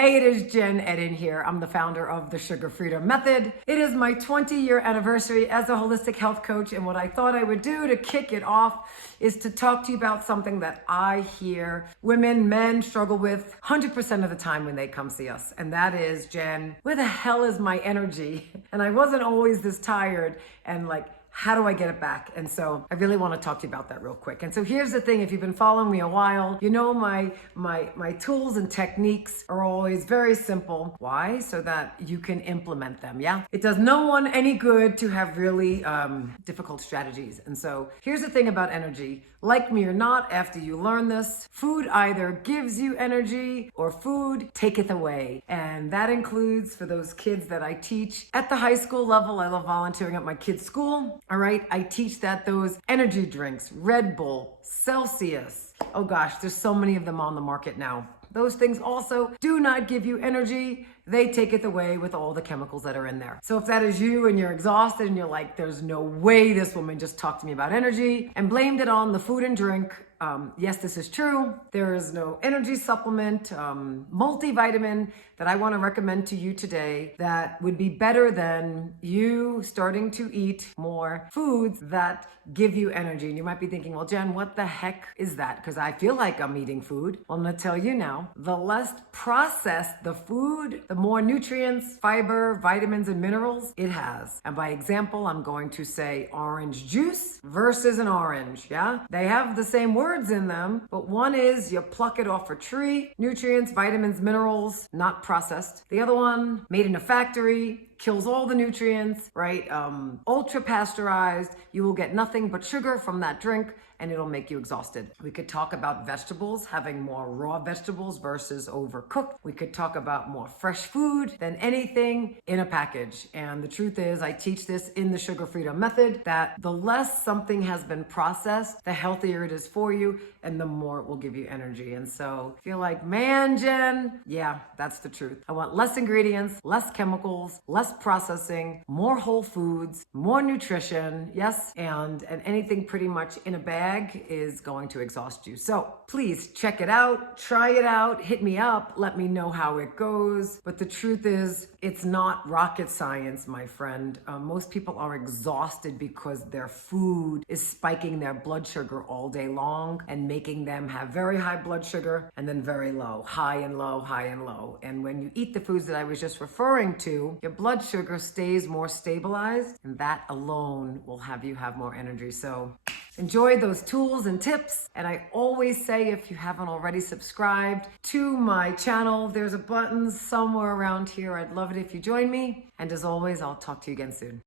Hey, it is Jen Eden here. I'm the founder of the Sugar Freedom Method. It is my 20-year anniversary as a holistic health coach, and what I thought I would do to kick it off is to talk to you about something that I hear women, men struggle with 100% of the time when they come see us. And that is, Jen, where the hell is my energy? And I wasn't always this tired, and how do I get it back? And so I really want to talk to you about that real quick. And so here's the thing, if you've been following me a while, you know my tools and techniques are always very simple. Why? So that you can implement them, yeah? It does no one any good to have really difficult strategies. And so here's the thing about energy. Like me or not, after you learn this, food either gives you energy or food taketh away. And that includes for those kids that I teach at the high school level. I love volunteering at my kids' school. All right, I teach that those energy drinks, Red Bull, Celsius, oh gosh, there's so many of them on the market now. Those things also do not give you energy. They take it away with all the chemicals that are in there. So if that is you and you're exhausted and you're like, there's no way this woman just talked to me about energy and blamed it on the food and drink, yes, this is true. There is no energy supplement, multivitamin that I want to recommend to you today that would be better than you starting to eat more foods that give you energy. And you might be thinking, well, Jen, what the heck is that? Because I feel like I'm eating food. Well, I'm going to tell you now, the less processed the food, the more nutrients, fiber, vitamins, and minerals it has. And by example, I'm going to say orange juice versus an orange, yeah? They have the same words in them, but one is you pluck it off a tree, nutrients, vitamins, minerals, not processed. The other one, made in a factory, kills all the nutrients, right? Ultra pasteurized. You will get nothing but sugar from that drink, and it'll make you exhausted. We could talk about vegetables, having more raw vegetables versus overcooked. We could talk about more fresh food than anything in a package. And the truth is, I teach this in the Sugar Freedom Method, that the less something has been processed, the healthier it is for you, and the more it will give you energy. And so if you're like, man, Jen, yeah, that's the truth. I want less ingredients, less chemicals, less processing, more whole foods, more nutrition, yes, and anything pretty much in a bag is going to exhaust you. So please check it out, try it out, hit me up, let me know how it goes. But the truth is, it's not rocket science, my friend. Most people are exhausted because their food is spiking their blood sugar all day long and making them have very high blood sugar and then very low, high and low, high and low. And when you eat the foods that I was just referring to, your blood sugar stays more stabilized, and that alone will have you have more energy. So enjoy those tools and tips. And I always say, if you haven't already subscribed to my channel, there's a button somewhere around here. I'd love it if you join me. And as always, I'll talk to you again soon.